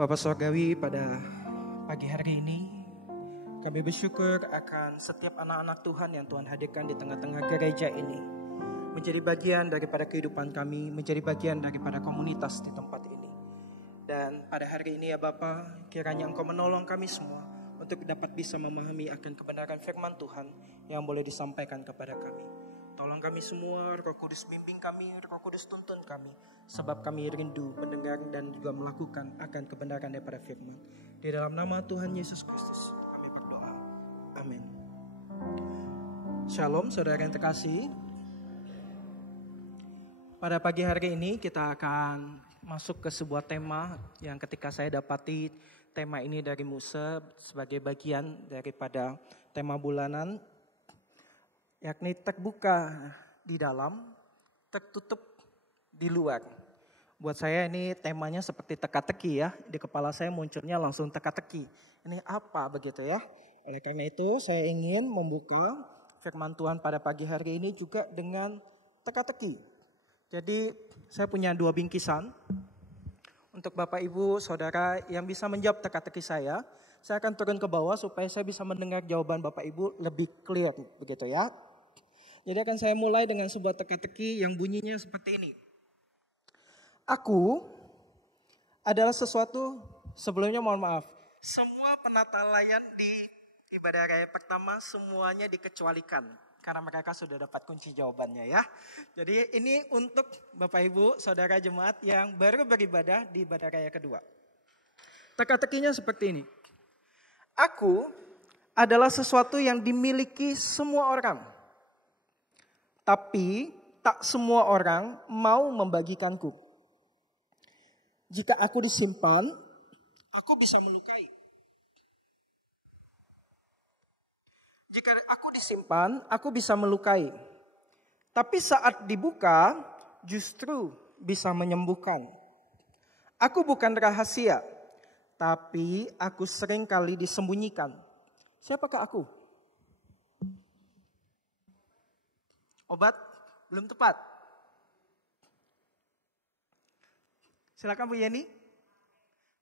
Bapak Surgawi, pada pagi hari ini kami bersyukur akan setiap anak-anak Tuhan yang Tuhan hadirkan di tengah-tengah gereja ini. Menjadi bagian daripada kehidupan kami, menjadi bagian daripada komunitas di tempat ini. Dan pada hari ini ya Bapak, kiranya Engkau menolong kami semua untuk dapat bisa memahami akan kebenaran firman Tuhan yang boleh disampaikan kepada kami. Tolong kami semua, Roh Kudus bimbing kami, Roh Kudus tuntun kami. Sebab kami rindu mendengar dan juga melakukan akan kebenaran daripada firman. Di dalam nama Tuhan Yesus Kristus kami berdoa. Amin. Shalom saudara yang terkasih. Pada pagi hari ini kita akan masuk ke sebuah tema yang ketika saya dapati tema ini dari Musa sebagai bagian daripada tema bulanan. Yakni terbuka di dalam, tertutup di luar. Buat saya ini temanya seperti teka-teki ya. Di kepala saya munculnya langsung teka-teki. Ini apa begitu ya. Oleh karena itu saya ingin membuka firman Tuhan pada pagi hari ini juga dengan teka-teki. Jadi saya punya 2 bingkisan. Untuk Bapak Ibu Saudara yang bisa menjawab teka-teki saya akan turun ke bawah supaya saya bisa mendengar jawaban Bapak Ibu lebih clear begitu ya. Jadi akan saya mulai dengan sebuah teka-teki yang bunyinya seperti ini. Aku adalah sesuatu, sebelumnya mohon maaf, semua penata layan di ibadah raya pertama semuanya dikecualikan. Karena mereka sudah dapat kunci jawabannya ya. Jadi ini untuk Bapak Ibu Saudara jemaat yang baru beribadah di ibadah raya kedua. Teka-tekinya seperti ini. Aku adalah sesuatu yang dimiliki semua orang. Tapi tak semua orang mau membagikanku. Jika aku disimpan, aku bisa melukai. Jika aku disimpan, aku bisa melukai. Tapi saat dibuka, justru bisa menyembuhkan. Aku bukan rahasia, tapi aku sering kali disembunyikan. Siapakah aku? Obat belum tepat. Silakan Bu Yeni.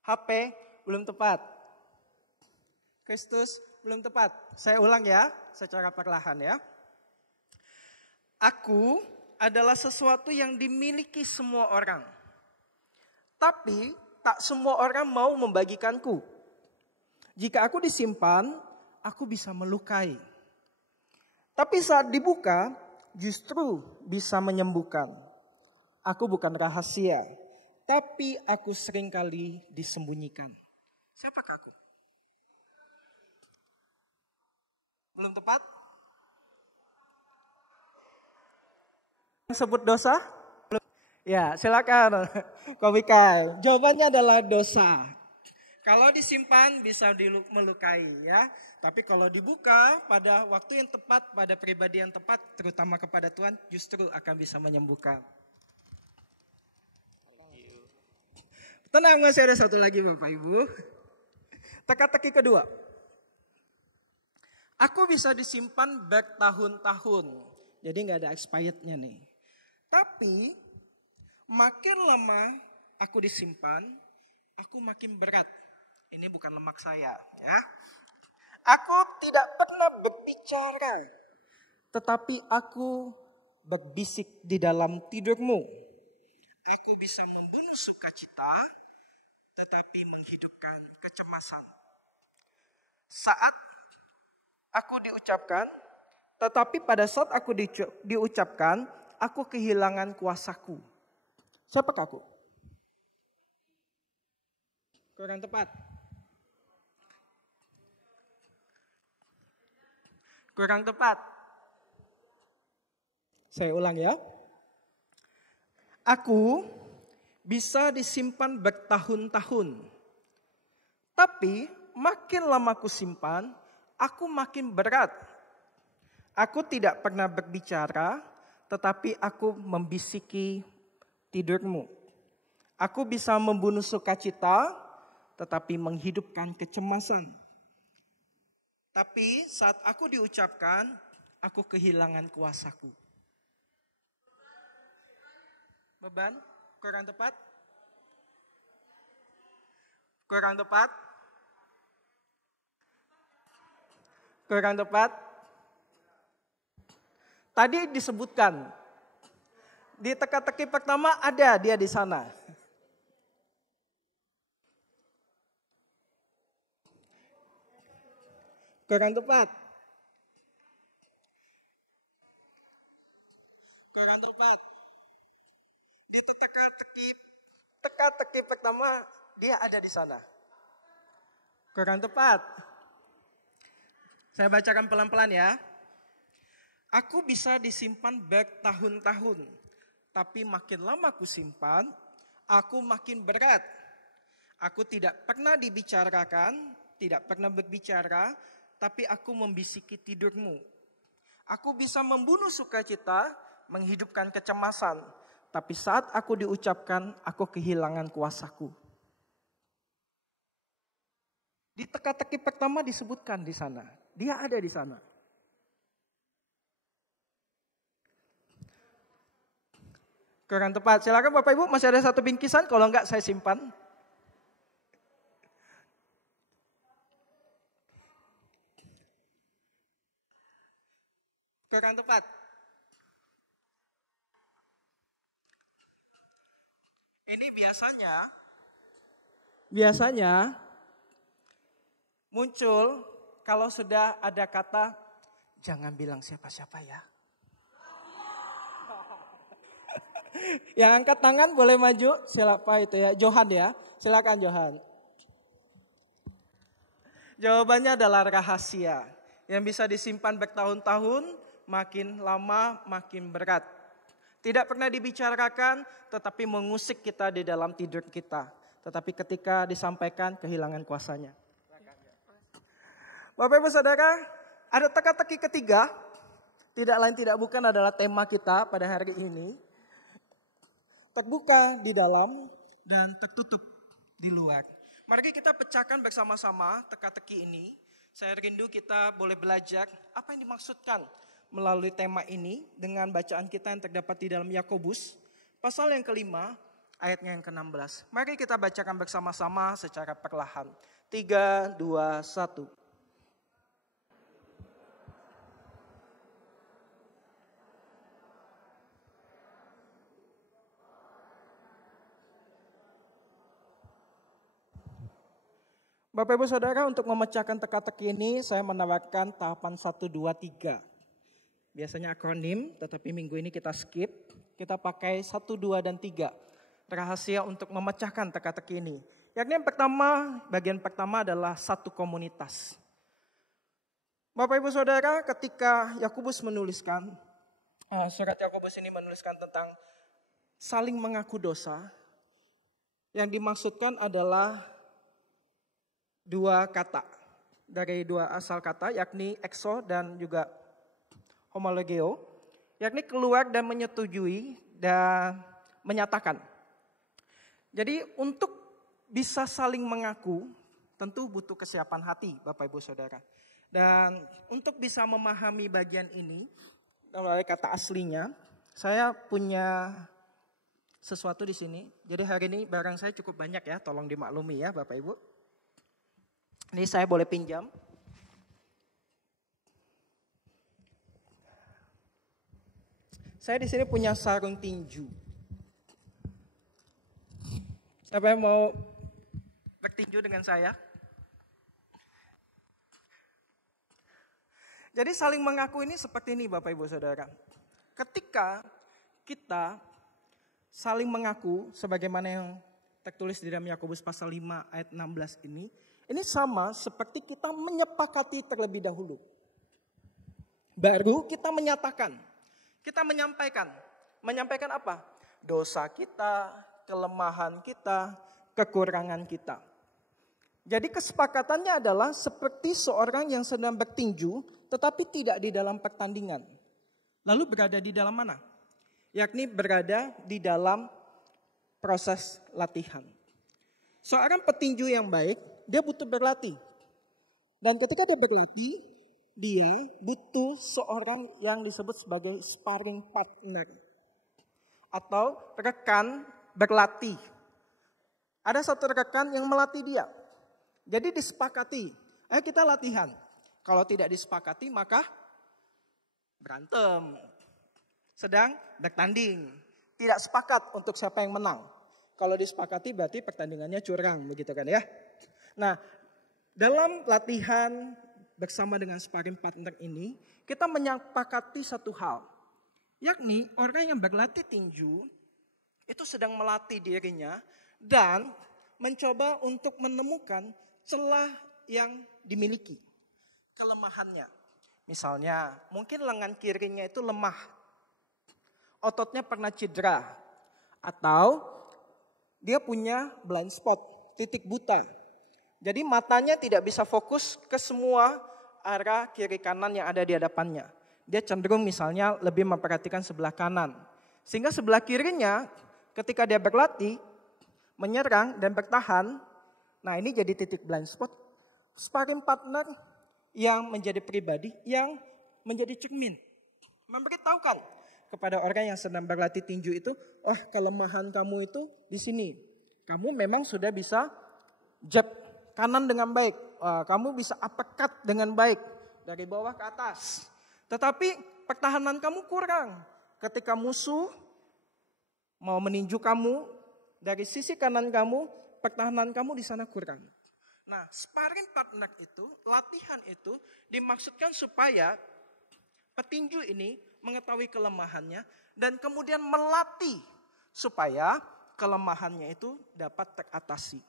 HP belum tepat. Kristus belum tepat. Saya ulang ya, secara perlahan ya. Aku adalah sesuatu yang dimiliki semua orang. Tapi tak semua orang mau membagikanku. Jika aku disimpan, aku bisa melukai. Tapi saat dibuka, justru bisa menyembuhkan. Aku bukan rahasia, tapi aku seringkali disembunyikan. Siapakah aku? Belum tepat? Sebut dosa? Belum. Ya, silakan. Komika. Jawabannya adalah dosa. Kalau disimpan bisa melukai ya. Tapi kalau dibuka pada waktu yang tepat, pada pribadi yang tepat, terutama kepada Tuhan, justru akan bisa menyembuhkan. Tenang, masih ada satu lagi Bapak Ibu. Teka-teki kedua. Aku bisa disimpan bertahun-tahun. Jadi gak ada expirednya nih. Tapi makin lama aku disimpan, aku makin berat. Ini bukan lemak saya ya. Aku tidak pernah berbicara, tetapi aku berbisik di dalam tidurmu. Aku bisa membunuh sukacita, tetapi menghidupkan kecemasan. Saat aku diucapkan, tetapi pada saat aku diucapkan, aku kehilangan kuasaku. Siapakah aku? Kurang tepat. Kurang tepat. Saya ulang ya. Aku bisa disimpan bertahun-tahun. Tapi makin lama aku simpan, aku makin berat. Aku tidak pernah berbicara, tetapi aku membisiki tidurmu. Aku bisa membunuh sukacita, tetapi menghidupkan kecemasan. Tapi saat aku diucapkan, aku kehilangan kuasaku. Beban? Kurang tepat? Kurang tepat? Kurang tepat? Tadi disebutkan, di teka-teki pertama ada dia di sana. Kurang tepat? Kurang tepat. Di teka-teki pertama dia ada di sana. Kurang tepat. Saya bacakan pelan-pelan ya. Aku bisa disimpan bertahun-tahun, tapi makin lama aku simpan, aku makin berat. Aku tidak pernah dibicarakan, tidak pernah berbicara, tapi aku membisiki tidurmu. Aku bisa membunuh sukacita, menghidupkan kecemasan, tapi saat aku diucapkan, aku kehilangan kuasaku. Di teka-teki pertama disebutkan di sana, dia ada di sana. Kurang tepat. Silakan Bapak Ibu, masih ada satu bingkisan, kalau enggak saya simpan. Kurang tepat. Ini biasanya muncul kalau sudah ada kata jangan bilang siapa-siapa ya. Yang angkat tangan boleh maju, siapa itu ya? Johan ya, silakan Johan. Jawabannya adalah rahasia yang bisa disimpan bertahun-tahun, makin lama makin berat. Tidak pernah dibicarakan, tetapi mengusik kita di dalam tidur kita. Tetapi ketika disampaikan, kehilangan kuasanya. Bapak Ibu Saudara, ada teka-teki ketiga. Tidak lain tidak bukan adalah tema kita pada hari ini. Terbuka di dalam dan tertutup di luar. Mari kita pecahkan bersama-sama teka-teki ini. Saya rindu kita boleh belajar apa yang dimaksudkan melalui tema ini dengan bacaan kita yang terdapat di dalam Yakobus pasal yang kelima ayatnya yang ke-16. Mari kita bacakan bersama-sama secara perlahan. 3, 2, 1. Bapak Ibu Saudara, untuk memecahkan teka-teki ini saya menawarkan tahapan 1, 2, 3. Biasanya akronim, tetapi minggu ini kita skip. Kita pakai 1, 2, dan 3. Rahasia untuk memecahkan teka-teki ini. Yakni yang pertama, bagian pertama adalah satu komunitas. Bapak Ibu Saudara, ketika Yakobus menuliskan, surat Yakobus ini menuliskan tentang saling mengaku dosa, yang dimaksudkan adalah dua kata, dari dua asal kata, yakni exo dan juga homologeo, yakni keluar dan menyetujui dan menyatakan. Jadi untuk bisa saling mengaku, tentu butuh kesiapan hati Bapak Ibu Saudara. Dan untuk bisa memahami bagian ini, melalui kata aslinya, saya punya sesuatu di sini. Jadi hari ini barang saya cukup banyak ya, tolong dimaklumi ya Bapak Ibu. Ini saya boleh pinjam. Saya di sini punya sarung tinju. Siapa yang mau bertinju dengan saya? Jadi saling mengaku ini seperti ini Bapak Ibu Saudara. Ketika kita saling mengaku sebagaimana yang tertulis di dalam Yakobus pasal 5 ayat 16 ini sama seperti kita menyepakati terlebih dahulu. Baru kita menyatakan, kita menyampaikan. Menyampaikan apa? Dosa kita, kelemahan kita, kekurangan kita. Jadi kesepakatannya adalah seperti seorang yang sedang bertinju tetapi tidak di dalam pertandingan. Lalu berada di dalam mana? Yakni berada di dalam proses latihan. Seorang petinju yang baik, dia butuh berlatih. Dan ketika dia berlatih, dia butuh seorang yang disebut sebagai sparring partner. Atau rekan berlatih. Ada satu rekan yang melatih dia. Jadi disepakati. Ayo kita latihan. Kalau tidak disepakati maka berantem. Sedang bertanding. Tidak sepakat untuk siapa yang menang. Kalau disepakati berarti pertandingannya curang, begitu kan ya. Nah, dalam latihan bersama dengan sparring partner ini, kita menyepakati satu hal. Yakni orang yang berlatih tinju itu sedang melatih dirinya dan mencoba untuk menemukan celah yang dimiliki, kelemahannya. Misalnya, mungkin lengan kirinya itu lemah, ototnya pernah cedera, atau dia punya blind spot, titik buta. Jadi matanya tidak bisa fokus ke semua arah kiri kanan yang ada di hadapannya. Dia cenderung misalnya lebih memperhatikan sebelah kanan. Sehingga sebelah kirinya ketika dia berlatih, menyerang dan bertahan, nah ini jadi titik blind spot. Sparring partner yang menjadi pribadi, yang menjadi cermin. Memberitahukan kepada orang yang sedang berlatih tinju itu, oh kelemahan kamu itu di sini. Kamu memang sudah bisa jab kanan dengan baik. Kamu bisa uppercut dengan baik dari bawah ke atas. Tetapi pertahanan kamu kurang. Ketika musuh mau meninju kamu dari sisi kanan kamu, pertahanan kamu di sana kurang. Nah, sparring partner itu, latihan itu dimaksudkan supaya petinju ini mengetahui kelemahannya dan kemudian melatih supaya kelemahannya itu dapat teratasi.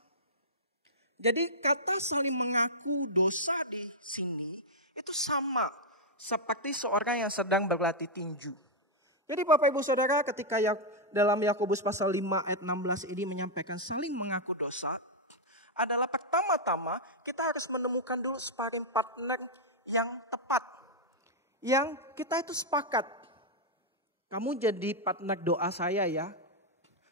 Jadi kata saling mengaku dosa di sini itu sama seperti seorang yang sedang berlatih tinju. Jadi Bapak Ibu Saudara, ketika dalam Yakobus pasal 5 ayat 16 ini menyampaikan saling mengaku dosa, adalah pertama-tama kita harus menemukan dulu sparring partner yang tepat. Yang kita itu sepakat. Kamu jadi partner doa saya ya.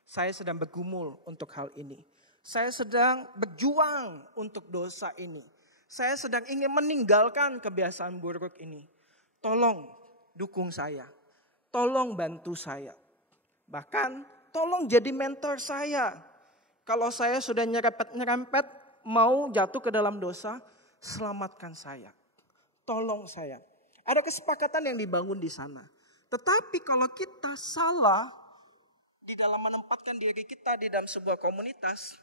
Saya sedang bergumul untuk hal ini. Saya sedang berjuang untuk dosa ini. Saya sedang ingin meninggalkan kebiasaan buruk ini. Tolong dukung saya. Tolong bantu saya. Bahkan tolong jadi mentor saya. Kalau saya sudah nyerempet, mau jatuh ke dalam dosa, selamatkan saya. Tolong saya. Ada kesepakatan yang dibangun di sana. Tetapi kalau kita salah di dalam menempatkan diri kita di dalam sebuah komunitas,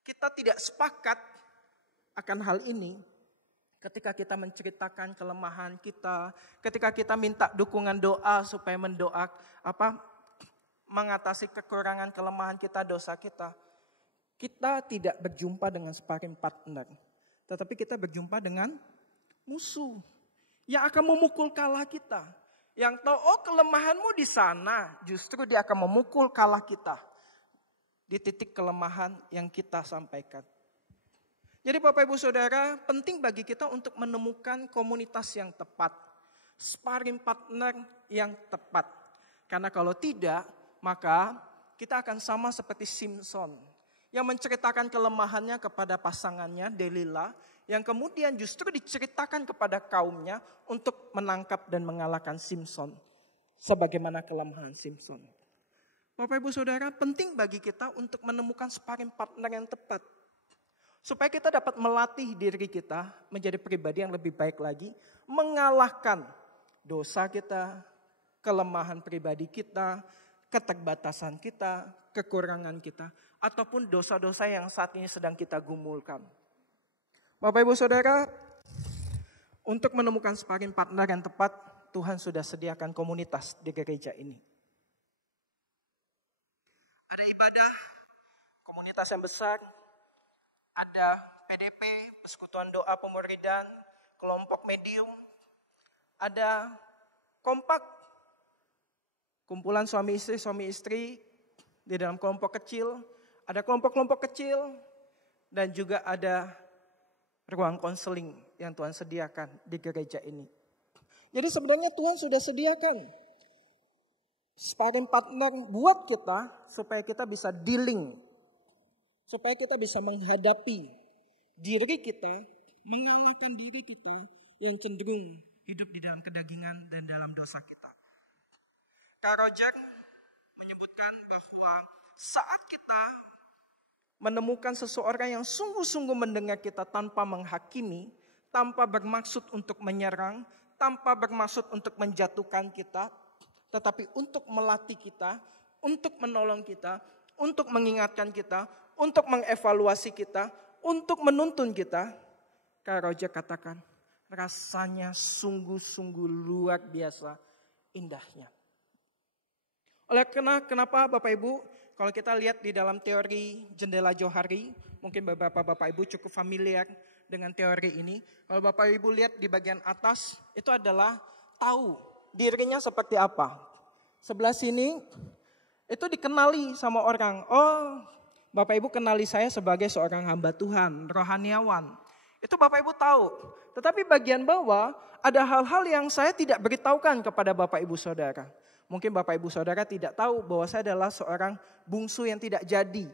kita tidak sepakat akan hal ini. Ketika kita menceritakan kelemahan kita, ketika kita minta dukungan doa supaya mengatasi kekurangan kelemahan kita, dosa kita. Kita tidak berjumpa dengan sparring partner. Tetapi kita berjumpa dengan musuh. Yang akan memukul kalah kita. Yang tahu, oh kelemahanmu di sana. Justru dia akan memukul kalah kita. Di titik kelemahan yang kita sampaikan. Jadi Bapak Ibu Saudara, penting bagi kita untuk menemukan komunitas yang tepat. Sparring partner yang tepat. Karena kalau tidak, maka kita akan sama seperti Simpson. Yang menceritakan kelemahannya kepada pasangannya, Delila, yang kemudian justru diceritakan kepada kaumnya untuk menangkap dan mengalahkan Simpson. Sebagaimana kelemahan Simpson. Bapak Ibu Saudara, penting bagi kita untuk menemukan sparring partner yang tepat. Supaya kita dapat melatih diri kita menjadi pribadi yang lebih baik lagi. Mengalahkan dosa kita, kelemahan pribadi kita, keterbatasan kita, kekurangan kita, ataupun dosa-dosa yang saat ini sedang kita gumulkan. Bapak Ibu Saudara, untuk menemukan sparring partner yang tepat, Tuhan sudah sediakan komunitas di gereja ini. Ada ibadah, komunitas yang besar, ada PDP, Persekutuan Doa Pemuridan, kelompok medium, ada kompak, kumpulan suami istri di dalam kelompok kecil, ada kelompok-kelompok kecil, dan juga ada ruang konseling yang Tuhan sediakan di gereja ini. Jadi sebenarnya Tuhan sudah sediakan sparring partner buat kita supaya kita bisa dealing, supaya kita bisa menghadapi diri kita, mengingatkan diri kita yang cenderung hidup di dalam kedagingan dan dalam dosa kita. Kak Roger menyebutkan bahwa saat kita menemukan seseorang yang sungguh-sungguh mendengar kita tanpa menghakimi, tanpa bermaksud untuk menyerang, tanpa bermaksud untuk menjatuhkan kita, tetapi untuk melatih kita, untuk menolong kita, untuk mengingatkan kita, untuk mengevaluasi kita, untuk menuntun kita. Kak Roger katakan, rasanya sungguh-sungguh luar biasa indahnya. Oleh kenapa Bapak Ibu, kalau kita lihat di dalam teori jendela johari, mungkin beberapa Bapak Ibu cukup familiar dengan teori ini. Kalau Bapak Ibu lihat di bagian atas, itu adalah tahu dirinya seperti apa. Sebelah sini, itu dikenali sama orang. Oh, Bapak Ibu kenali saya sebagai seorang hamba Tuhan, rohaniawan. Itu Bapak Ibu tahu. Tetapi bagian bawah ada hal-hal yang saya tidak beritahukan kepada Bapak Ibu Saudara. Mungkin Bapak Ibu Saudara tidak tahu bahwa saya adalah seorang bungsu yang tidak jadi.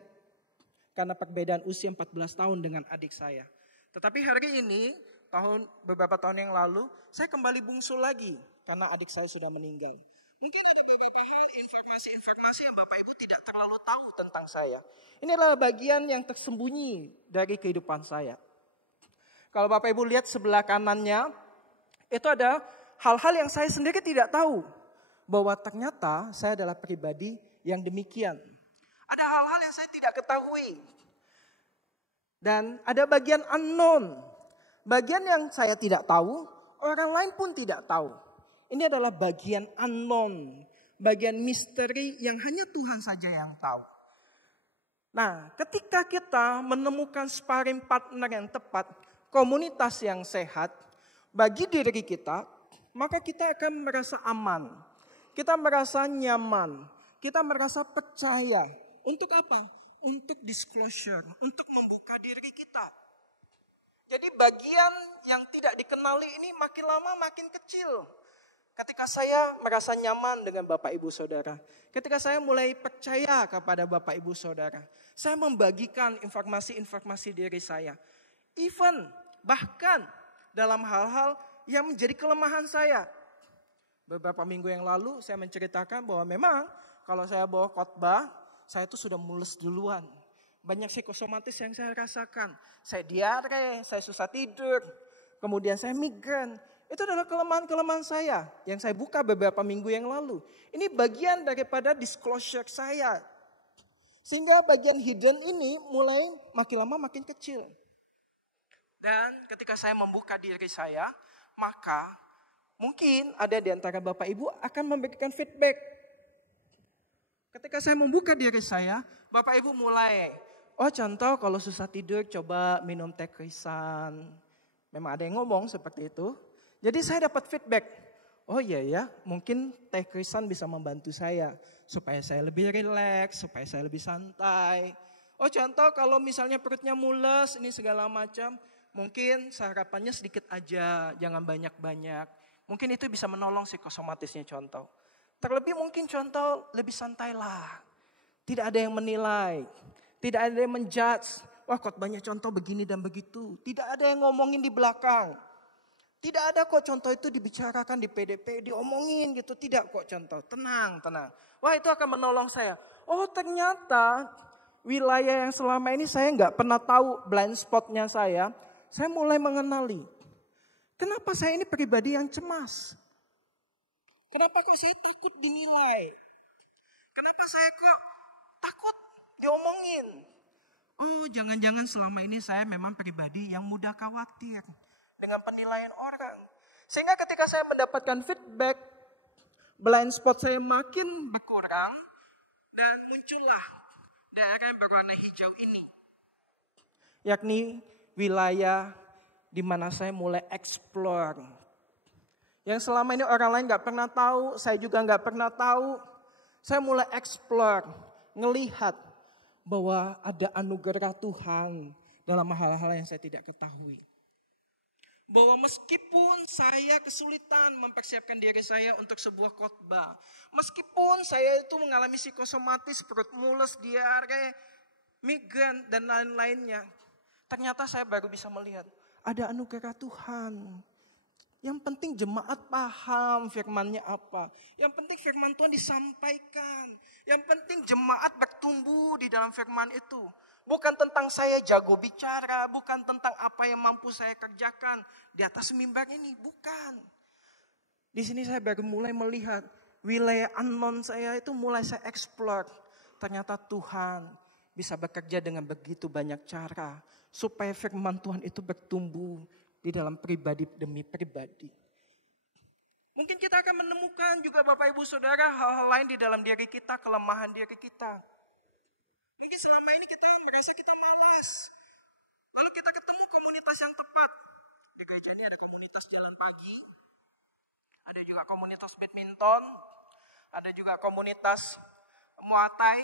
Karena perbedaan usia 14 tahun dengan adik saya. Tetapi hari ini, beberapa tahun yang lalu, saya kembali bungsu lagi. Karena adik saya sudah meninggal. Mungkin ada beberapa hal informasi yang Bapak Ibu tidak terlalu tahu tentang saya. Ini adalah bagian yang tersembunyi dari kehidupan saya. Kalau Bapak Ibu lihat sebelah kanannya, itu ada hal-hal yang saya sendiri tidak tahu. Bahwa ternyata saya adalah pribadi yang demikian. Ada hal-hal yang saya tidak ketahui. Dan ada bagian unknown. Bagian yang saya tidak tahu, orang lain pun tidak tahu. Ini adalah bagian unknown. Bagian misteri yang hanya Tuhan saja yang tahu. Nah, ketika kita menemukan sparring partner yang tepat, komunitas yang sehat, bagi diri kita, maka kita akan merasa aman. Kita merasa nyaman, kita merasa percaya. Untuk apa? Untuk disclosure, untuk membuka diri kita. Jadi bagian yang tidak dikenali ini makin lama makin kecil. Ketika saya merasa nyaman dengan Bapak Ibu Saudara, ketika saya mulai percaya kepada Bapak Ibu Saudara, saya membagikan informasi-informasi diri saya. Even, bahkan dalam hal-hal yang menjadi kelemahan saya. Beberapa minggu yang lalu saya menceritakan bahwa memang kalau saya bawa khotbah, saya itu sudah mules duluan. Banyak psikosomatis yang saya rasakan. Saya diare, saya susah tidur, kemudian saya migran. Itu adalah kelemahan-kelemahan saya yang saya buka beberapa minggu yang lalu. Ini bagian daripada disclosure saya. Sehingga bagian hidden ini mulai makin lama makin kecil. Dan ketika saya membuka diri saya, maka mungkin ada di antara Bapak Ibu akan memberikan feedback. Ketika saya membuka diri saya, Bapak Ibu mulai, contoh kalau susah tidur coba minum teh krisan. Memang ada yang ngomong seperti itu. Jadi saya dapat feedback. Oh iya ya, mungkin teh krisan bisa membantu saya. Supaya saya lebih rileks, supaya saya lebih santai. Contoh kalau misalnya perutnya mules, ini segala macam. Mungkin sarapannya sedikit aja, jangan banyak-banyak. Mungkin itu bisa menolong psikosomatisnya contoh. Terlebih mungkin contoh lebih santai lah. Tidak ada yang menilai. Tidak ada yang menjudge. Wah khotbahnya contoh begini dan begitu. Tidak ada yang ngomongin di belakang. Tidak ada kok contoh itu dibicarakan di PDP, diomongin gitu. Tidak kok contoh, tenang. Wah itu akan menolong saya. Oh ternyata wilayah yang selama ini saya nggak pernah tahu blind spotnya saya mulai mengenali. Kenapa saya ini pribadi yang cemas? Kenapa kok saya takut dinilai? Kenapa saya kok takut diomongin? Oh jangan-jangan selama ini saya memang pribadi yang mudah khawatir dengan penilaian orang. Sehingga ketika saya mendapatkan feedback, blind spot saya makin berkurang dan muncullah daerah yang berwarna hijau ini. Yakni wilayah di mana saya mulai explore. Yang selama ini orang lain gak pernah tahu, saya juga gak pernah tahu. Saya mulai explore, ngelihat bahwa ada anugerah Tuhan dalam hal-hal yang saya tidak ketahui. Bahwa meskipun saya kesulitan mempersiapkan diri saya untuk sebuah khotbah. Meskipun saya itu mengalami psikosomatis, perut mules, diare, migran dan lain-lainnya. Ternyata saya baru bisa melihat ada anugerah Tuhan. Yang penting jemaat paham firman-Nya apa. Yang penting firman Tuhan disampaikan. Yang penting jemaat bertumbuh di dalam firman itu. Bukan tentang saya jago bicara, bukan tentang apa yang mampu saya kerjakan di atas mimbar ini, bukan. Di sini saya baru mulai melihat wilayah unknown saya itu mulai saya explore. Ternyata Tuhan bisa bekerja dengan begitu banyak cara supaya firman Tuhan itu bertumbuh di dalam pribadi demi pribadi. Mungkin kita akan menemukan juga Bapak Ibu Saudara hal-hal lain di dalam diri kita, kelemahan diri kita. Mungkin selama ini kita merasa kita malas. Lalu kita ketemu komunitas yang tepat. Di gereja ini ada komunitas jalan pagi. Ada juga komunitas badminton. Ada juga komunitas Muay Thai.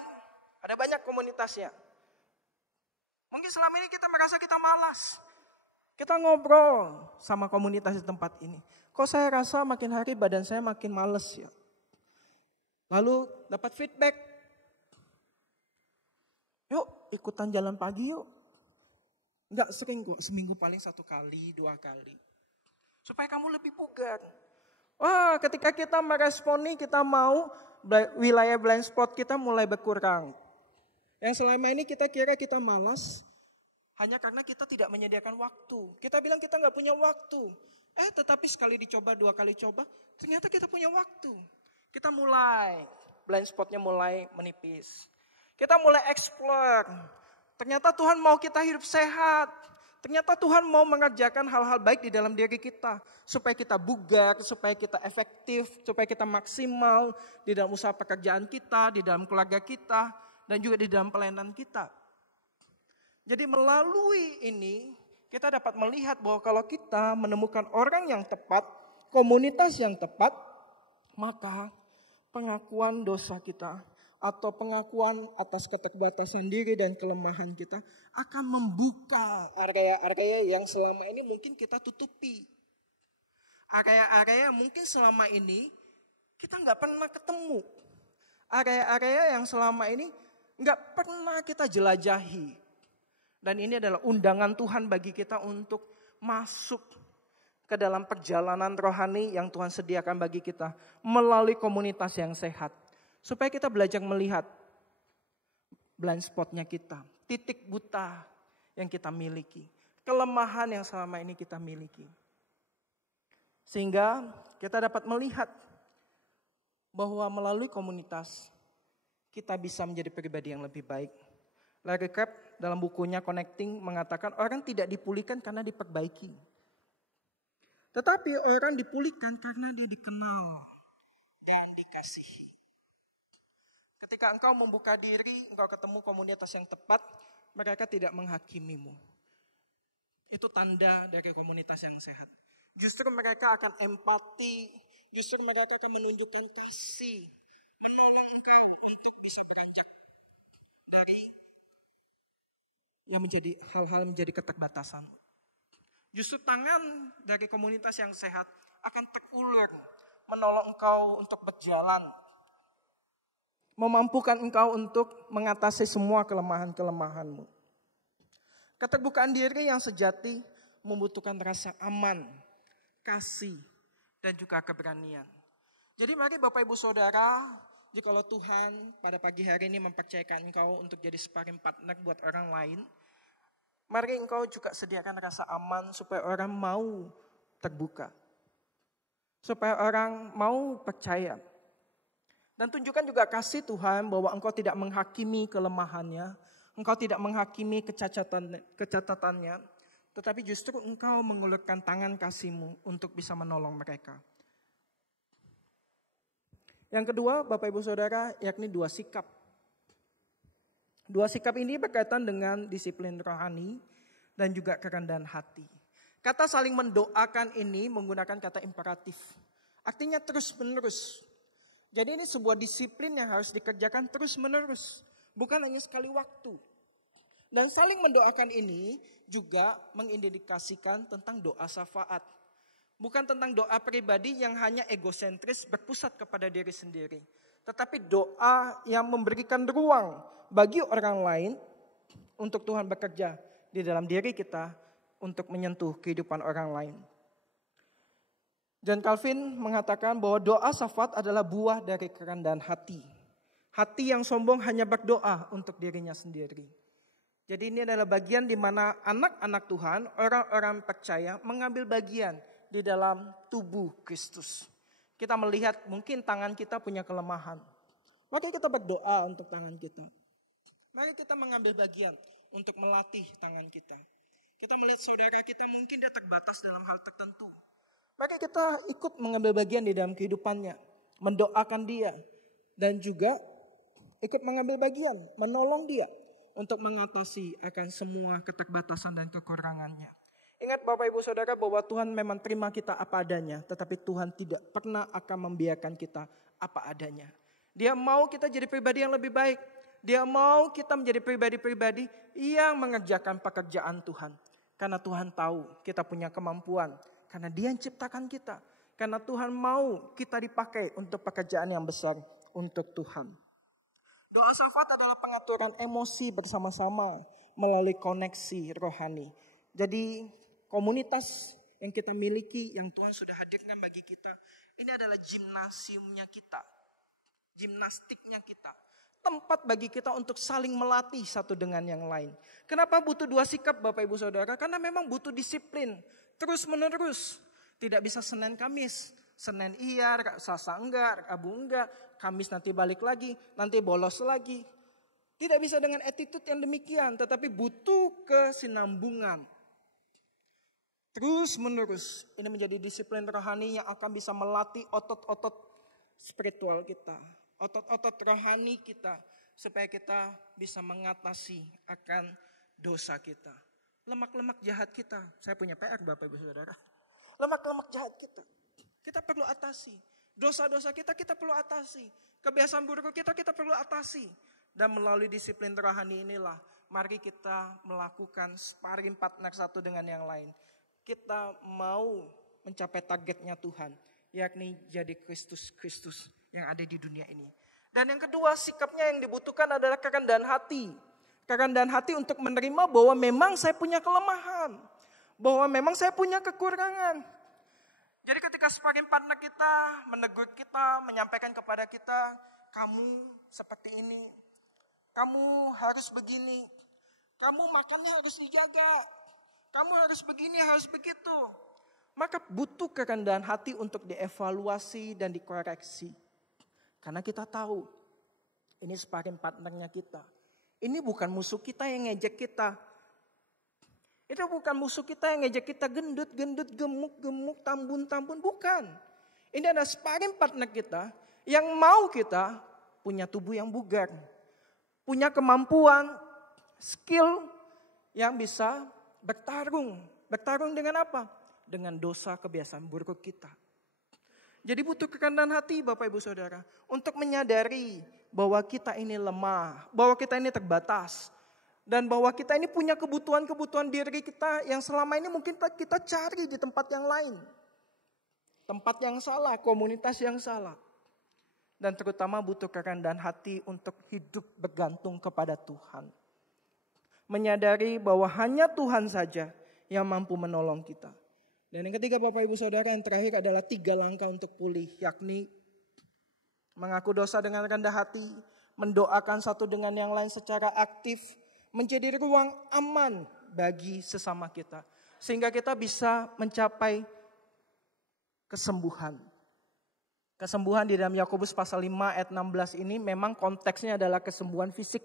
Ada banyak komunitasnya. Mungkin selama ini kita merasa kita malas. Kita ngobrol sama komunitas di tempat ini. Kok saya rasa makin hari badan saya makin males ya. Lalu dapat feedback. Yuk ikutan jalan pagi yuk. Enggak sering kok, seminggu paling 1 kali, 2 kali. Supaya kamu lebih bugar. Wah, ketika kita meresponi, kita mau wilayah blind spot kita mulai berkurang. Yang selama ini kita kira kita malas, hanya karena kita tidak menyediakan waktu. Kita bilang kita nggak punya waktu. Tetapi sekali dicoba, 2 kali coba, ternyata kita punya waktu. Kita mulai, blind spotnya mulai menipis. Kita mulai explore. Ternyata Tuhan mau kita hidup sehat. Ternyata Tuhan mau mengerjakan hal-hal baik di dalam diri kita. Supaya kita bugar, supaya kita efektif, supaya kita maksimal di dalam usaha pekerjaan kita, di dalam keluarga kita, dan juga di dalam pelayanan kita. Jadi melalui ini kita dapat melihat bahwa kalau kita menemukan orang yang tepat, komunitas yang tepat, maka pengakuan dosa kita atau pengakuan atas keterbatasan diri dan kelemahan kita akan membuka area-area yang selama ini mungkin kita tutupi. Area-area yang mungkin selama ini kita nggak pernah ketemu. Area-area yang selama ini nggak pernah kita jelajahi. Dan ini adalah undangan Tuhan bagi kita untuk masuk ke dalam perjalanan rohani yang Tuhan sediakan bagi kita melalui komunitas yang sehat. Supaya kita belajar melihat blind spotnya kita, titik buta yang kita miliki, kelemahan yang selama ini kita miliki. Sehingga kita dapat melihat bahwa melalui komunitas kita bisa menjadi pribadi yang lebih baik. Larry Crabb dalam bukunya Connecting mengatakan orang tidak dipulihkan karena diperbaiki. Tetapi orang dipulihkan karena dia dikenal dan dikasihi. Ketika engkau membuka diri, engkau ketemu komunitas yang tepat, mereka tidak menghakimimu. Itu tanda dari komunitas yang sehat. Justru mereka akan empati, justru mereka akan menunjukkan kasih, menolong engkau untuk bisa beranjak dari yang menjadi hal-hal menjadi keterbatasan. Justru tangan dari komunitas yang sehat akan terulur, menolong engkau untuk berjalan, memampukan engkau untuk mengatasi semua kelemahan-kelemahanmu. Keterbukaan diri yang sejati membutuhkan rasa aman, kasih, dan juga keberanian. Jadi mari Bapak Ibu Saudara, jikalau Tuhan pada pagi hari ini mempercayakan engkau untuk jadi sparring partner buat orang lain, mari engkau juga sediakan rasa aman supaya orang mau terbuka. Supaya orang mau percaya. Dan tunjukkan juga kasih Tuhan bahwa engkau tidak menghakimi kelemahannya, engkau tidak menghakimi kecatatannya, tetapi justru engkau mengulurkan tangan kasih-Mu untuk bisa menolong mereka. Yang kedua, Bapak Ibu Saudara, yakni 2 sikap. 2 sikap ini berkaitan dengan disiplin rohani dan juga kerendahan hati. Kata saling mendoakan ini menggunakan kata imperatif. Artinya terus-menerus. Jadi ini sebuah disiplin yang harus dikerjakan terus-menerus. Bukan hanya sekali waktu. Dan saling mendoakan ini juga mengindikasikan tentang doa syafaat. Bukan tentang doa pribadi yang hanya egosentris berpusat kepada diri sendiri. Tetapi doa yang memberikan ruang bagi orang lain untuk Tuhan bekerja di dalam diri kita untuk menyentuh kehidupan orang lain. John Calvin mengatakan bahwa doa syafaat adalah buah dari kerendahan hati. Hati yang sombong hanya berdoa untuk dirinya sendiri. Jadi ini adalah bagian di mana anak-anak Tuhan, orang-orang percaya mengambil bagian di dalam tubuh Kristus. Kita melihat mungkin tangan kita punya kelemahan. Maka kita berdoa untuk tangan kita. Mari kita mengambil bagian untuk melatih tangan kita. Kita melihat saudara kita mungkin dia terbatas dalam hal tertentu. Maka kita ikut mengambil bagian di dalam kehidupannya. Mendoakan dia. Dan juga ikut mengambil bagian, menolong dia. Untuk mengatasi akan semua keterbatasan dan kekurangannya. Ingat Bapak Ibu Saudara bahwa Tuhan memang terima kita apa adanya. Tetapi Tuhan tidak pernah akan membiarkan kita apa adanya. Dia mau kita jadi pribadi yang lebih baik. Dia mau kita menjadi pribadi-pribadi yang mengerjakan pekerjaan Tuhan. Karena Tuhan tahu kita punya kemampuan. Karena Dia yang ciptakan kita. Karena Tuhan mau kita dipakai untuk pekerjaan yang besar untuk Tuhan. Doa syafaat adalah pengaturan emosi bersama-sama melalui koneksi rohani. Jadi komunitas yang kita miliki, yang Tuhan sudah hadirkan bagi kita, ini adalah gimnasiumnya kita, gimnastiknya kita. Tempat bagi kita untuk saling melatih satu dengan yang lain. Kenapa butuh dua sikap Bapak Ibu Saudara? Karena memang butuh disiplin, terus menerus. Tidak bisa Senin Kamis. Senin iya, Selasa enggak, Rabu enggak, Kamis nanti balik lagi, nanti bolos lagi. Tidak bisa dengan attitude yang demikian, tetapi butuh kesinambungan. Terus menerus, ini menjadi disiplin rohani yang akan bisa melatih otot-otot spiritual kita. Otot-otot rohani kita, supaya kita bisa mengatasi akan dosa kita. Lemak-lemak jahat kita, saya punya PR Bapak Ibu Saudara. Lemak-lemak jahat kita perlu atasi. Dosa-dosa kita perlu atasi. Kebiasaan buruk kita perlu atasi. Dan melalui disiplin rohani inilah, mari kita melakukan sparring partner satu dengan yang lain. Kita mau mencapai targetnya Tuhan, yakni jadi Kristus yang ada di dunia ini. Dan yang kedua, sikapnya yang dibutuhkan adalah kerendahan hati. Kerendahan hati untuk menerima bahwa memang saya punya kelemahan. Bahwa memang saya punya kekurangan. Jadi ketika sparring partner kita menegur kita, menyampaikan kepada kita, kamu seperti ini, kamu harus begini, kamu makannya harus dijaga, kamu harus begini, harus begitu. Maka butuh kerendahan hati untuk dievaluasi dan dikoreksi. Karena kita tahu, ini sparring partnernya kita. Ini bukan musuh kita yang ngejek kita. Itu bukan musuh kita yang ngejek kita gendut, gemuk, tambun, bukan. Ini adalah sparring partner kita yang mau kita punya tubuh yang bugar. Punya kemampuan, skill yang bisa bertarung. Bertarung dengan apa? Dengan dosa kebiasaan buruk kita. Jadi butuh kerendahan hati Bapak Ibu Saudara. Untuk menyadari bahwa kita ini lemah, bahwa kita ini terbatas. Dan bahwa kita ini punya kebutuhan-kebutuhan diri kita yang selama ini mungkin kita cari di tempat yang lain. Tempat yang salah, komunitas yang salah. Dan terutama butuh kerendahan hati untuk hidup bergantung kepada Tuhan. Menyadari bahwa hanya Tuhan saja yang mampu menolong kita. Dan yang ketiga Bapak Ibu Saudara, yang terakhir adalah 3 langkah untuk pulih. Yakni mengaku dosa dengan rendah hati, mendoakan satu dengan yang lain secara aktif, menjadi ruang aman bagi sesama kita. Sehingga kita bisa mencapai kesembuhan. Kesembuhan di dalam Yakobus pasal 5 ayat 16 ini memang konteksnya adalah kesembuhan fisik.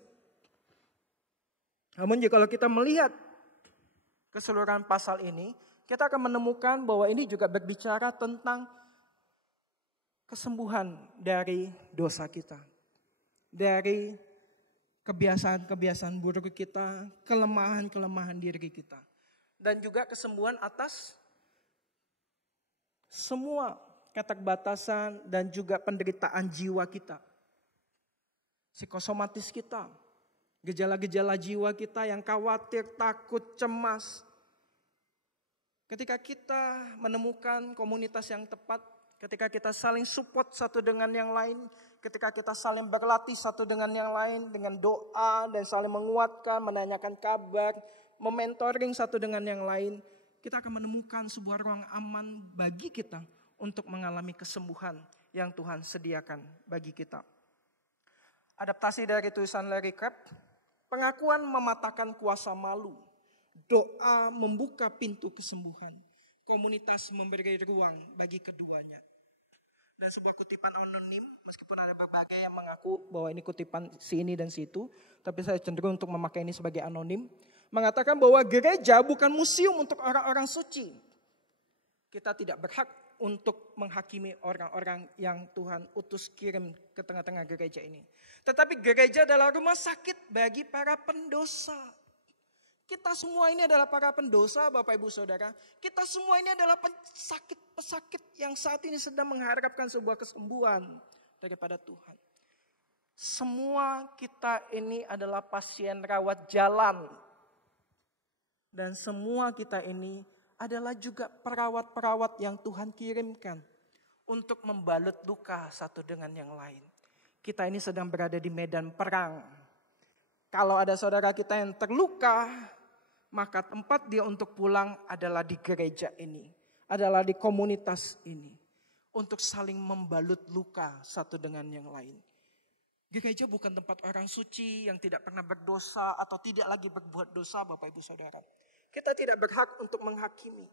Namun jika kita melihat keseluruhan pasal ini, kita akan menemukan bahwa ini juga berbicara tentang kesembuhan dari dosa kita. Dari kebiasaan-kebiasaan buruk kita, kelemahan-kelemahan diri kita. Dan juga kesembuhan atas semua keterbatasan dan juga penderitaan jiwa kita. Psikosomatis kita, gejala-gejala jiwa kita yang khawatir, takut, cemas. Ketika kita menemukan komunitas yang tepat, ketika kita saling support satu dengan yang lain, ketika kita saling berlatih satu dengan yang lain dengan doa dan saling menguatkan, menanyakan kabar, mementoring satu dengan yang lain, kita akan menemukan sebuah ruang aman bagi kita untuk mengalami kesembuhan yang Tuhan sediakan bagi kita. Adaptasi dari tulisan Larry Crabb, Pengakuan mematahkan kuasa malu. Doa membuka pintu kesembuhan. Komunitas memberi ruang bagi keduanya. Dan sebuah kutipan anonim, meskipun ada berbagai yang mengaku bahwa ini kutipan si ini dan si itu, tapi saya cenderung untuk memakai ini sebagai anonim, mengatakan bahwa gereja bukan museum untuk orang-orang suci. Kita tidak berhak untuk menghakimi orang-orang yang Tuhan utus kirim ke tengah-tengah gereja ini. Tetapi gereja adalah rumah sakit bagi para pendosa. Kita semua ini adalah para pendosa, Bapak Ibu Saudara. Kita semua ini adalah pesakit yang saat ini sedang mengharapkan sebuah kesembuhan daripada Tuhan. Semua kita ini adalah pasien rawat jalan. Dan semua kita ini adalah juga perawat-perawat yang Tuhan kirimkan untuk membalut luka satu dengan yang lain. Kita ini sedang berada di medan perang. Kalau ada saudara kita yang terluka, maka tempat dia untuk pulang adalah di gereja ini, adalah di komunitas ini, untuk saling membalut luka satu dengan yang lain. Gereja bukan tempat orang suci yang tidak pernah berdosa atau tidak lagi berbuat dosa, Bapak Ibu Saudara. Kita tidak berhak untuk menghakimi.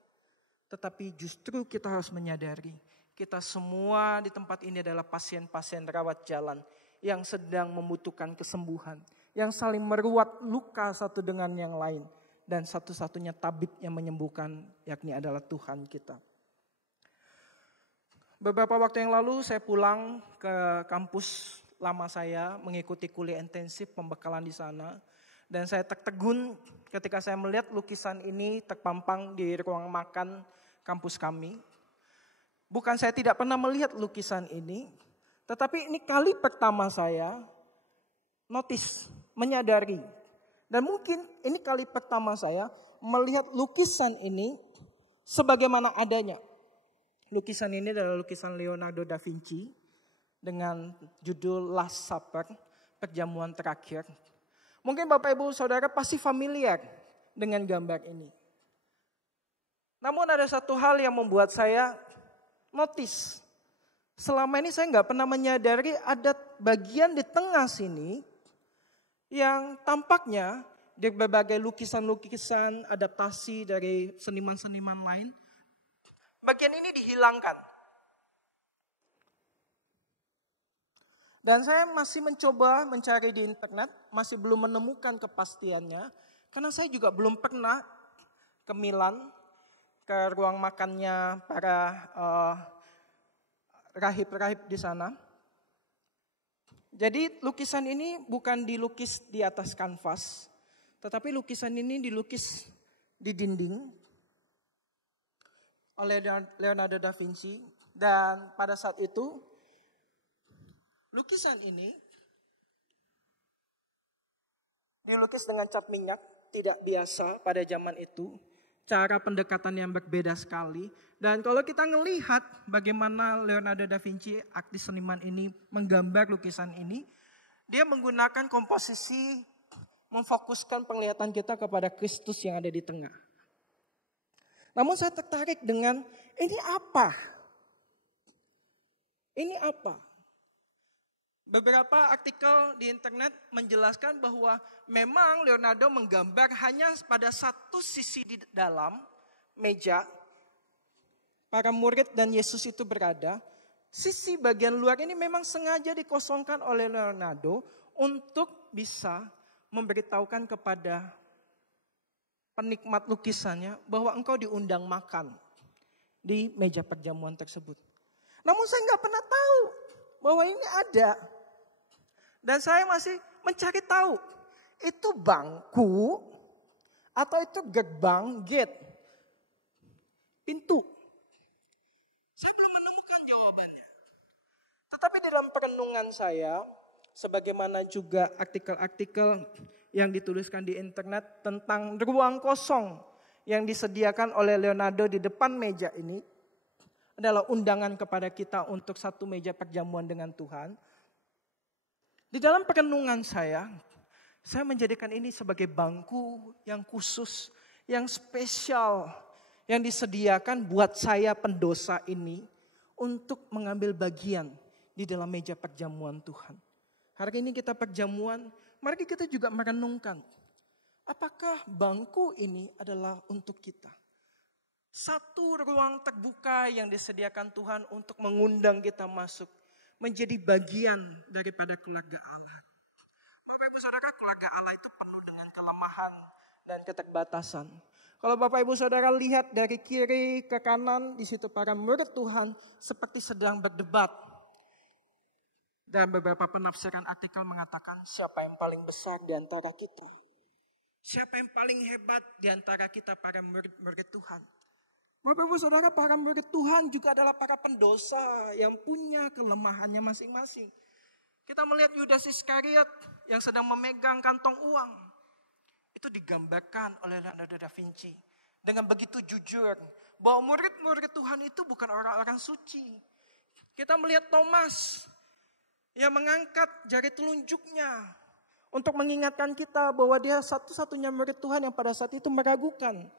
Tetapi justru kita harus menyadari, kita semua di tempat ini adalah pasien-pasien rawat jalan yang sedang membutuhkan kesembuhan, yang saling meruat luka satu dengan yang lain. Dan satu-satunya tabib yang menyembuhkan yakni adalah Tuhan kita. Beberapa waktu yang lalu saya pulang ke kampus lama saya mengikuti kuliah intensif pembekalan di sana. Dan saya tertegun ketika saya melihat lukisan ini terpampang di ruang makan kampus kami. Bukan saya tidak pernah melihat lukisan ini, tetapi ini kali pertama saya notice, menyadari. Dan mungkin ini kali pertama saya melihat lukisan ini sebagaimana adanya. Lukisan ini adalah lukisan Leonardo da Vinci dengan judul Last Supper, perjamuan terakhir. Mungkin Bapak Ibu Saudara pasti familiar dengan gambar ini. Namun ada satu hal yang membuat saya notice. Selama ini saya nggak pernah menyadari ada bagian di tengah sini yang tampaknya di berbagai lukisan-lukisan adaptasi dari seniman-seniman lain, bagian ini dihilangkan. Dan saya masih mencoba mencari di internet, masih belum menemukan kepastiannya. Karena saya juga belum pernah ke Milan, ke ruang makannya para rahib-rahib di sana. Jadi lukisan ini bukan dilukis di atas kanvas, tetapi lukisan ini dilukis di dinding oleh Leonardo da Vinci. Dan pada saat itu, lukisan ini dilukis dengan cat minyak, tidak biasa pada zaman itu. Cara pendekatan yang berbeda sekali. Dan kalau kita melihat bagaimana Leonardo da Vinci, artis seniman ini menggambar lukisan ini, dia menggunakan komposisi memfokuskan penglihatan kita kepada Kristus yang ada di tengah. Namun saya tertarik dengan ini apa? Ini apa? Beberapa artikel di internet menjelaskan bahwa memang Leonardo menggambar hanya pada satu sisi di dalam meja para murid dan Yesus itu berada. Sisi bagian luar ini memang sengaja dikosongkan oleh Leonardo untuk bisa memberitahukan kepada penikmat lukisannya bahwa engkau diundang makan di meja perjamuan tersebut. Namun saya nggak pernah tahu bahwa ini ada. Dan saya masih mencari tahu, itu bangku atau itu gerbang, gate, pintu. Saya belum menemukan jawabannya. Tetapi dalam perenungan saya, sebagaimana juga artikel-artikel yang dituliskan di internet tentang ruang kosong yang disediakan oleh Leonardo di depan meja ini, adalah undangan kepada kita untuk satu meja perjamuan dengan Tuhan. Di dalam perenungan saya menjadikan ini sebagai bangku yang khusus, yang spesial, yang disediakan buat saya pendosa ini untuk mengambil bagian di dalam meja perjamuan Tuhan. Hari ini kita perjamuan mari kita juga merenungkan, apakah bangku ini adalah untuk kita? Satu ruang terbuka yang disediakan Tuhan untuk mengundang kita masuk menjadi bagian daripada keluarga Allah. Bapak Ibu Saudara, keluarga Allah itu penuh dengan kelemahan dan keterbatasan. Kalau Bapak Ibu Saudara lihat dari kiri ke kanan, di situ para murid Tuhan seperti sedang berdebat. Dan beberapa penafsiran artikel mengatakan siapa yang paling besar di antara kita. Siapa yang paling hebat di antara kita para murid Tuhan. Bapak Ibu Saudara, para murid Tuhan juga adalah para pendosa yang punya kelemahannya masing-masing. Kita melihat Yudas Iskariot yang sedang memegang kantong uang. Itu digambarkan oleh Leonardo da Vinci. Dengan begitu jujur bahwa murid-murid Tuhan itu bukan orang-orang suci. Kita melihat Thomas yang mengangkat jari telunjuknya untuk mengingatkan kita bahwa dia satu-satunya murid Tuhan yang pada saat itu meragukan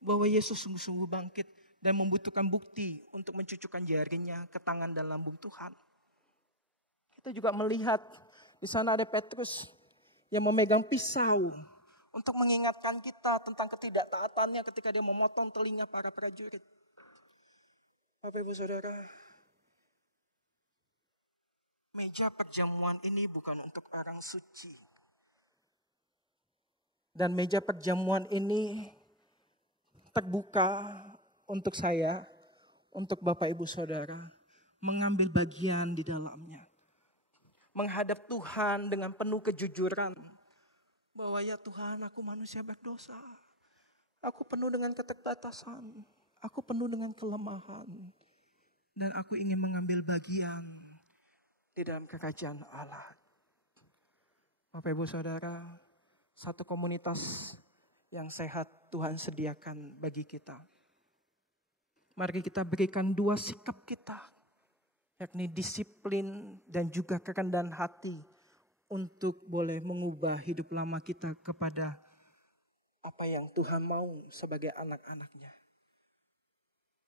bahwa Yesus sungguh-sungguh bangkit dan membutuhkan bukti untuk mencucukkan jarinya ke tangan dan lambung Tuhan. Kita juga melihat di sana ada Petrus yang memegang pisau untuk mengingatkan kita tentang ketidaktaatannya ketika dia memotong telinga para prajurit. Bapak Ibu Saudara, meja perjamuan ini bukan untuk orang suci. Dan meja perjamuan ini terbuka untuk saya, untuk Bapak Ibu Saudara, mengambil bagian di dalamnya. Menghadap Tuhan dengan penuh kejujuran. Bahwa ya Tuhan, aku manusia berdosa. Aku penuh dengan keterbatasan. Aku penuh dengan kelemahan. Dan aku ingin mengambil bagian di dalam kerajaan Allah. Bapak Ibu Saudara, satu komunitas yang sehat Tuhan sediakan bagi kita. Mari kita berikan dua sikap kita, yakni disiplin dan juga kerendahan hati untuk boleh mengubah hidup lama kita kepada apa yang Tuhan mau sebagai anak-anaknya.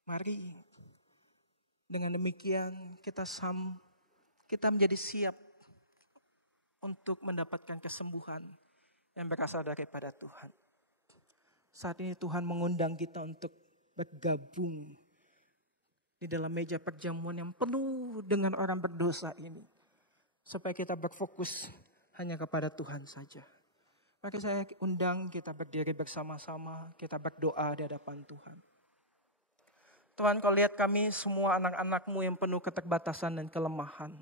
Mari dengan demikian kita menjadi siap untuk mendapatkan kesembuhan yang berasal daripada Tuhan. Saat ini Tuhan mengundang kita untuk bergabung di dalam meja perjamuan yang penuh dengan orang berdosa ini. Supaya kita berfokus hanya kepada Tuhan saja. Maka saya undang kita berdiri bersama-sama, kita berdoa di hadapan Tuhan. Tuhan, Kau lihat kami semua anak-anak-Mu yang penuh keterbatasan dan kelemahan.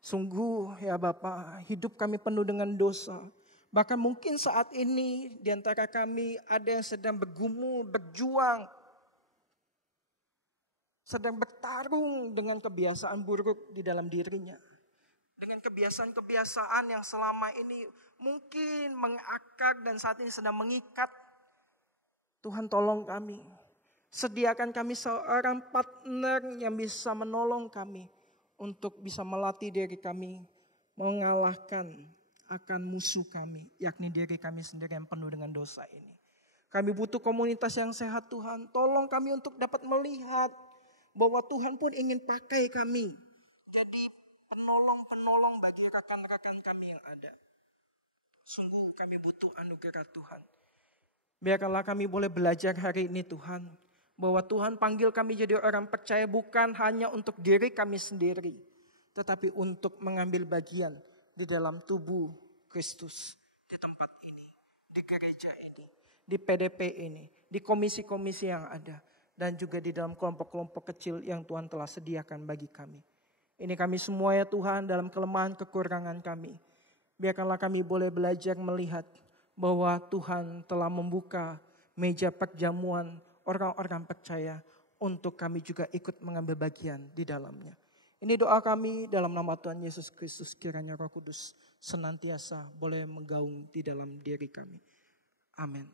Sungguh ya Bapa, hidup kami penuh dengan dosa. Bahkan mungkin saat ini di antara kami ada yang sedang bergumul, berjuang. Sedang bertarung dengan kebiasaan buruk di dalam dirinya. Dengan kebiasaan-kebiasaan yang selama ini mungkin mengakar dan saat ini sedang mengikat. Tuhan tolong kami. Sediakan kami seorang partner yang bisa menolong kami. Untuk bisa melatih diri kami mengalahkan akan musuh kami, yakni diri kami sendiri yang penuh dengan dosa ini. Kami butuh komunitas yang sehat Tuhan. Tolong kami untuk dapat melihat bahwa Tuhan pun ingin pakai kami. Jadi penolong-penolong bagi rekan-rekan kami yang ada. Sungguh kami butuh anugerah Tuhan. Biarkanlah kami boleh belajar hari ini Tuhan. Bahwa Tuhan panggil kami jadi orang percaya bukan hanya untuk diri kami sendiri. Tetapi untuk mengambil bagian di dalam tubuh Kristus, di tempat ini, di gereja ini, di PDP ini, di komisi-komisi yang ada, dan juga di dalam kelompok-kelompok kecil yang Tuhan telah sediakan bagi kami. Ini kami semua ya Tuhan dalam kelemahan kekurangan kami. Biarkanlah kami boleh belajar melihat bahwa Tuhan telah membuka meja perjamuan orang-orang percaya untuk kami juga ikut mengambil bagian di dalamnya. Ini doa kami dalam nama Tuhan Yesus Kristus, kiranya Roh Kudus senantiasa boleh menggaung di dalam diri kami. Amin.